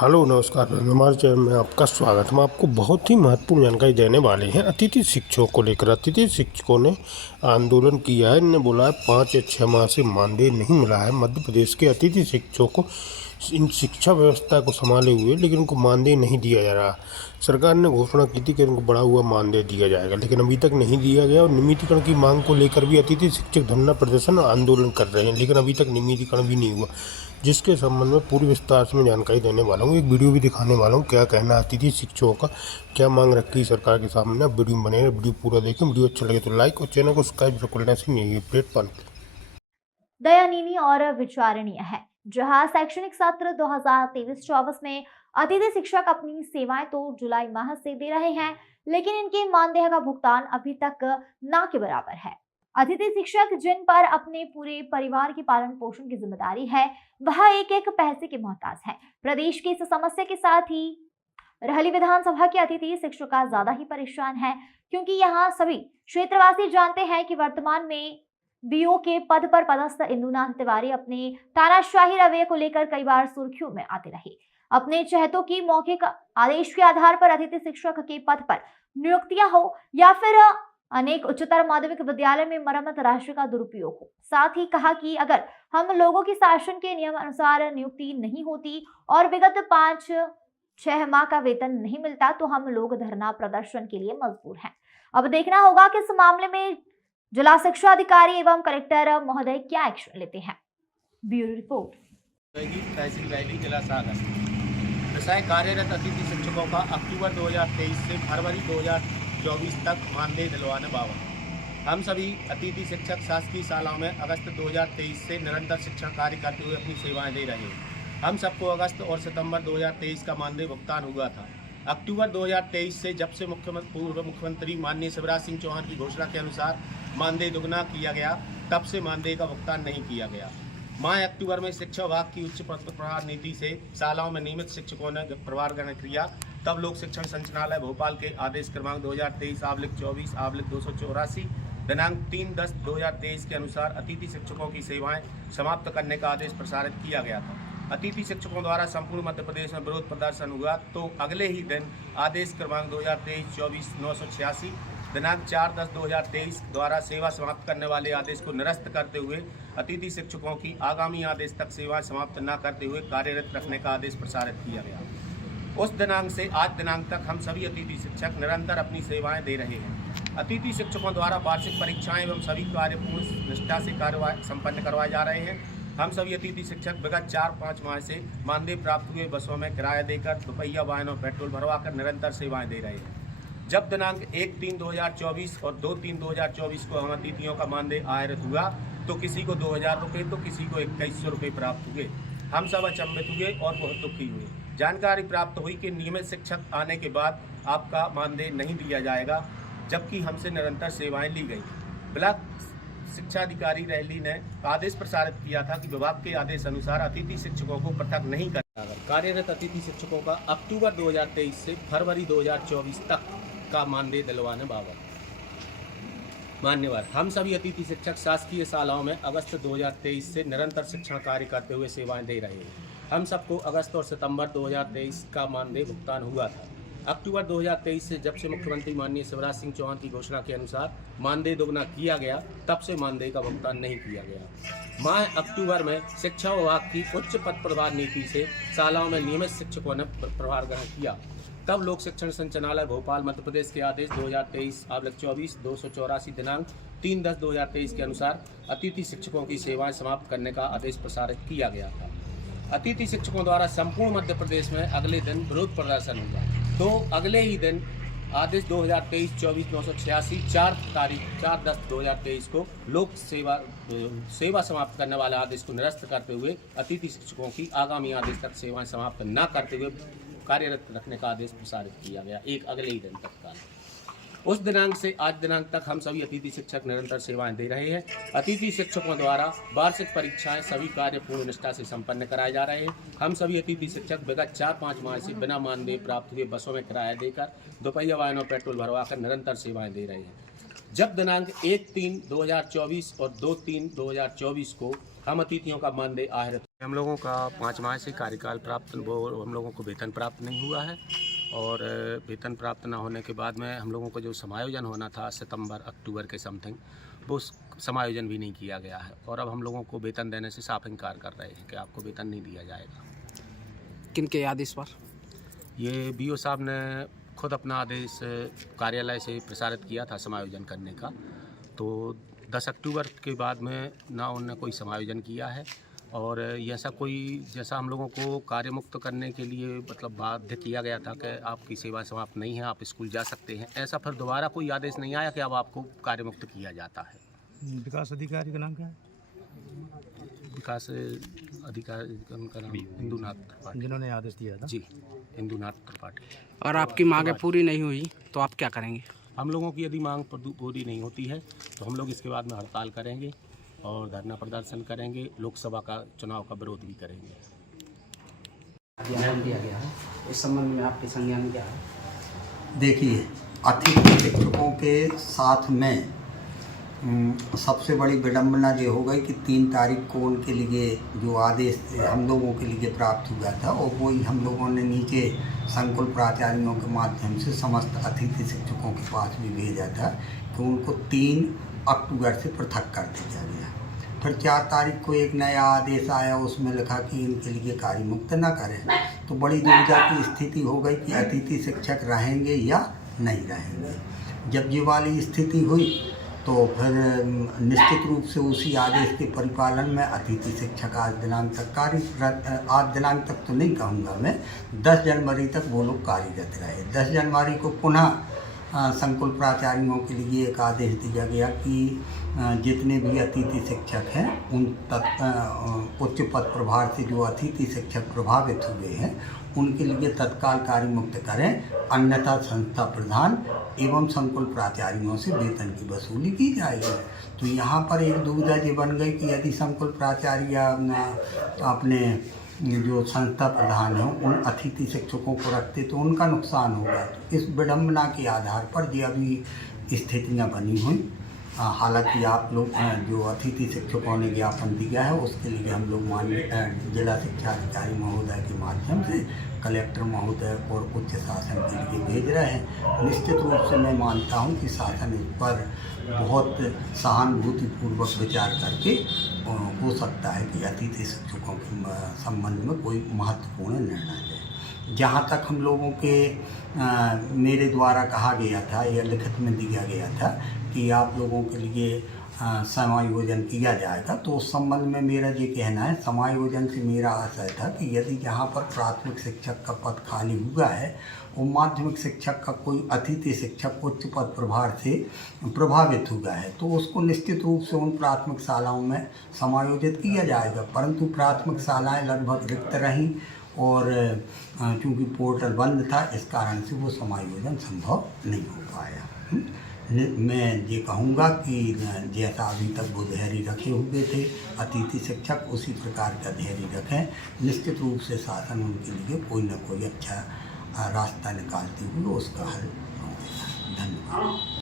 Hello नमस्कार हमारे channel में आपका स्वागत। हम आपको बहुत ही महत्वपूर्ण जानकारी देने वाले हैं अतिथि शिक्षकों को लेकर। अतिथि शिक्षकों ने आंदोलन किया है। इन्होंने बोला है 5 या 6 माह से मानदेय नहीं मिला है। मध्य प्रदेश के अतिथि शिक्षकों को इन शिक्षा व्यवस्था को संभाले हुए लेकिन उनको मानदेय नहीं दिया जा रहा। सरकार ने घोषणा की थी कि उनको बढ़ा हुआ मानदेय दिया जाएगा, लेकिन अभी तक नहीं दिया गया। और नियमितीकरण की मांग को लेकर भी अतिथि शिक्षक धरना प्रदर्शन आंदोलन कर रहे हैं, लेकिन अभी तक नियमितीकरण भी नहीं हुआ, जिसके संबंध में पूरी विस्तार से मैं जानकारी देने वाला हूँ। एक वीडियो भी दिखाने वाला हूँ क्या कहना है अतिथि शिक्षकों का, क्या मांग रखी सरकार के सामने। आप वीडियो में बने रहे, वीडियो पूरा देखें। वीडियो अच्छा लगे तो लाइक और चैनल को सब्सक्राइब जरूर करना। ऐसी नहीं अपडेट पाने दयनीय और विचारणीय है, जहां शैक्षणिक सत्र 2023-24 में अतिथि शिक्षक अपनी सेवाएं तो जुलाई माह से दे रहे हैं, लेकिन इनके मानदेय का भुगतान अभी तक ना के बराबर है। अतिथि शिक्षक जिन पर अपने पूरे परिवार के पालन पोषण की जिम्मेदारी है, वह एक एक पैसे के मोहताज है। प्रदेश की इस समस्या के साथ ही रहली विधानसभा के अतिथि शिक्षक ज्यादा ही परेशान है, क्योंकि यहाँ सभी क्षेत्रवासी जानते हैं कि वर्तमान में बीओ के पद पर पदस्थ इंदुनाथ तिवारी अपने तानाशाही रवैये को लेकर कई बार सुर्खियों में आते रहे। अपने चहेतों की मौखिक आदेश के आधार पर अतिथि शिक्षक के पद पर नियुक्तियां हो या फिर अनेक उच्चतर माध्यमिक विद्यालय में मरम्मत राशि का दुरुपयोग हो। साथ ही कहा कि अगर हम लोगों की शासन के नियम अनुसार नियुक्ति नहीं होती और विगत 5-6 माह का वेतन नहीं मिलता तो हम लोग धरना प्रदर्शन के लिए मजबूर हैं। अब देखना होगा कि इस मामले में जिला शिक्षा अधिकारी एवं कलेक्टर महोदय क्या एक्शन लेते हैं। Bureau report. तहसील रैली जिला सागर। विषय कार्यरत अतिथि शिक्षकों का अक्टूबर 2023 से फरवरी 2024 तक मानदेय दिलवाने बाबत हम सभी अतिथि शिक्षक शासकीय शालाओं में अगस्त 2023 से निरंतर शिक्षण कार्य करते हुए अपनी सेवाएं दे रहे हैं। हम सबको अगस्त और सितंबर 2023 का मानदेय भुगतान हुआ था। अक्टूबर 2023 से जब से पूर्व मुख्यमंत्री माननीय शिवराज सिंह चौहान की घोषणा के अनुसार मानदेय दुगना किया गया, तब से मानदेय का भुगतान नहीं किया गया। माह अक्टूबर में शिक्षा विभाग की उच्च प्रभार नीति से शालाओं में नियमित शिक्षकों ने प्रभार ग्रहण किया, तब लोक शिक्षण संचालनालय भोपाल के आदेश क्रमांक 2023/24/284 दिनांक 3/10/2023 के अनुसार अतिथि शिक्षकों की सेवाएं समाप्त करने का आदेश प्रसारित किया गया था। अतिथि शिक्षकों द्वारा संपूर्ण मध्य प्रदेश में विरोध प्रदर्शन हुआ, तो अगले ही दिन आदेश क्रमांक 2023/24/986 दिनांक 4/10/2023 द्वारा सेवा समाप्त करने वाले आदेश को निरस्त करते हुए अतिथि शिक्षकों की आगामी आदेश तक सेवा समाप्त न करते हुए कार्यरत रखने का आदेश प्रसारित किया गया। उस दिनांक से आज दिनांक तक हम सभी अतिथि शिक्षक निरंतर अपनी सेवाएं दे रहे हैं। अतिथि शिक्षकों द्वारा वार्षिक परीक्षाएं एवं सभी कार्य पूर्ण निष्ठा से संपन्न करवाए जा रहे हैं। हम सभी अतिथि शिक्षक विगत 4-5 माह से मानदेय प्राप्त हुए बसों में किराया देकर दोपहिया वाहनों पेट्रोल भरवाकर निरंतर सेवाएं दे रहे हैं। जब दिनांक 1-3/2024 और 2-3/2024 को हम अतिथियों का मानदेय आयरित हुआ, तो किसी को 2000 रुपये तो किसी को 2100 रुपये प्राप्त हुए। हम सब अचंभित हुए और बहुत दुखी हुए। जानकारी प्राप्त हुई कि नियमित शिक्षक आने के बाद आपका मानदेय नहीं दिया जाएगा, जबकि हमसे निरंतर सेवाएं ली गई। ब्लॉक शिक्षा अधिकारी रैली ने आदेश प्रसारित किया था कि विभाग के आदेश अनुसार अतिथि शिक्षकों को पृथक नहीं करना। कार्यरत अतिथि शिक्षकों का अक्टूबर 2023 से फरवरी 2024 तक का मानदेय दिलवाने बाबत मान्यवर हम सभी अतिथि शिक्षक शासकीय शालाओं में अगस्त 2023 से निरंतर शिक्षण कार्य करते हुए सेवाएं दे रहे हैं। हम सबको अगस्त और सितंबर 2023 का मानदेय भुगतान हुआ था। अक्टूबर 2023 से जब से मुख्यमंत्री माननीय शिवराज सिंह चौहान की घोषणा के अनुसार मानदेय दोगुना किया गया, तब से मानदेय का भुगतान नहीं किया गया। माह अक्टूबर में शिक्षा विभाग की उच्च पद प्रभार नीति से शालाओं में नियमित शिक्षकों ने प्रभार ग्रहण किया, तब लोक शिक्षण संचालनालय भोपाल मध्य प्रदेश के आदेश 2023/24/284 दिनांक 3/10/2023 के अनुसार अतिथि शिक्षकों की सेवाएं समाप्त करने का आदेश प्रसारित किया गया था। अतिथि शिक्षकों द्वारा संपूर्ण मध्य प्रदेश में अगले दिन विरोध प्रदर्शन हुआ, तो अगले ही दिन आदेश 2023/24/986 4/10/2023 को लोक सेवा समाप्त करने वाले आदेश को निरस्त करते हुए अतिथि शिक्षकों की आगामी आदेश तक सेवाएं समाप्त न करते हुए कार्यरत रखने का आदेश प्रसारित किया गया, एक अगले ही दिन तत्काल। उस दिनांक से आज दिनांक तक हम सभी अतिथि शिक्षक निरंतर सेवाएं दे रहे हैं। अतिथि शिक्षकों द्वारा वार्षिक परीक्षाएं सभी कार्य पूर्ण निष्ठा से संपन्न कराए जा रहे हैं। हम सभी अतिथि शिक्षक विगत 4-5 माह से बिना मानदेय प्राप्त हुए बसों में किराया देकर दोपहिया वाहनों पेट्रोल भरवाकर निरंतर सेवाएं दे रहे हैं। जब दिनांक 1-3/2024 और 2-3/2024 को हम अतिथियों का मानदेय आहरित। हम लोगों का 5 माह से कार्यकाल प्राप्त, वो हम लोगों को वेतन प्राप्त नहीं हुआ है और वेतन प्राप्त न होने के बाद में हम लोगों को जो समायोजन होना था सितंबर अक्टूबर के समथिंग, वो समायोजन भी नहीं किया गया है और अब हम लोगों को वेतन देने से साफ इनकार कर रहे हैं कि आपको वेतन नहीं दिया जाएगा। किनके आदेश पर? ये बीओ साहब ने खुद अपना आदेश कार्यालय से प्रसारित किया था समायोजन करने का, तो 10 अक्टूबर के बाद में ना उन्होंने कोई समायोजन किया है और जैसा हम लोगों को कार्य मुक्त करने के लिए मतलब बाध्य किया गया था कि आपकी सेवा समाप्त नहीं है, आप स्कूल जा सकते हैं, ऐसा फिर दोबारा कोई आदेश नहीं आया कि अब आपको कार्य मुक्त किया जाता है। विकास अधिकारी का नाम क्या है? विकास अधिकारी उनका नाम इंदुनाथ त्रिपाठी, जिन्होंने आदेश दिया था। जी इंदुनाथ त्रिपाठी। और आपकी मांगें पूरी नहीं हुई तो आप क्या करेंगे? हम लोगों की यदि मांग पूरी नहीं होती है तो हम लोग इसके बाद में हड़ताल करेंगे और धरना प्रदर्शन करेंगे, लोकसभा का चुनाव का विरोध भी करेंगे। बयान दिया गया है, इस संबंध में आपके संज्ञान क्या है? देखिए, अतिथि शिक्षकों के साथ में सबसे बड़ी विडम्बना ये हो गई कि 3 तारीख को उनके लिए जो आदेश हम लोगों के लिए प्राप्त हुआ था और वही हम लोगों ने नीचे संकुल प्राचार्यों के माध्यम से समस्त अतिथि शिक्षकों के पास भी भेजा था कि उनको 3 अक्टूबर से पृथक कर दिया गया। फिर 4 तारीख को एक नया आदेश आया, उसमें लिखा कि इनके लिए कार्य मुक्त न करें। तो बड़ी दुविधा की स्थिति हो गई कि अतिथि शिक्षक रहेंगे या नहीं रहेंगे। जब ये वाली स्थिति हुई तो फिर निश्चित रूप से उसी आदेश के परिपालन में अतिथि शिक्षक आज दिनांक तक तो नहीं कहूँगा मैं, 10 जनवरी तक वो लोग कार्यरत रहे। 10 जनवरी को पुनः संकुल प्राचार्यों के लिए एक आदेश दिया गया कि जितने भी अतिथि शिक्षक हैं उन उच्च पद प्रभार से जो अतिथि शिक्षक प्रभावित हुए हैं उनके लिए तत्काल कार्य मुक्त करें, अन्यथा संस्था प्रधान एवं संकुल प्राचार्यों से वेतन की वसूली की जाएगी। तो यहाँ पर एक दुविधा ये बन गई कि यदि संकुल प्राचार्य अपने जो संस्था प्रधान हैं उन अतिथि शिक्षकों को रखते तो उनका नुकसान होगा। तो इस विडम्बना के आधार पर ये अभी स्थितियाँ बनी हुई। हालांकि आप लोग जो अतिथि शिक्षकों ने ज्ञापन दिया है उसके लिए हम लोग माननीय जिला शिक्षा अधिकारी महोदय के माध्यम से कलेक्टर महोदय और उच्च शासन के लिए भेज रहे हैं। निश्चित रूप से मैं मानता हूं कि शासन इस पर बहुत सहानुभूतिपूर्वक विचार करके हो सकता है कि अतिथि शिक्षकों के संबंध में कोई महत्वपूर्ण निर्णय ले। जहाँ तक हम लोगों के मेरे द्वारा कहा गया था या लिखित में दिया गया था कि आप लोगों के लिए समायोजन किया जाएगा, तो उस संबंध में मेरा ये कहना है, समायोजन से मेरा आशय था कि यदि यहाँ पर प्राथमिक शिक्षक का पद खाली हुआ है और माध्यमिक शिक्षक का कोई अतिथि शिक्षक उच्च पद प्रभार से प्रभावित हुआ है तो उसको निश्चित रूप से उन प्राथमिक शालाओं में समायोजित किया जाएगा। परंतु प्राथमिक शालाएँ लगभग रिक्त रहीं और चूँकि पोर्टल बंद था इस कारण से वो समायोजन संभव नहीं हो पाया। मैं ये कहूँगा कि जैसा अभी तक वो धैर्य रखे हुए थे अतिथि शिक्षक उसी प्रकार का धैर्य रखें। निश्चित रूप से शासन उनके लिए कोई ना कोई अच्छा रास्ता निकालते हुए उसका हल होगा। धन्यवाद।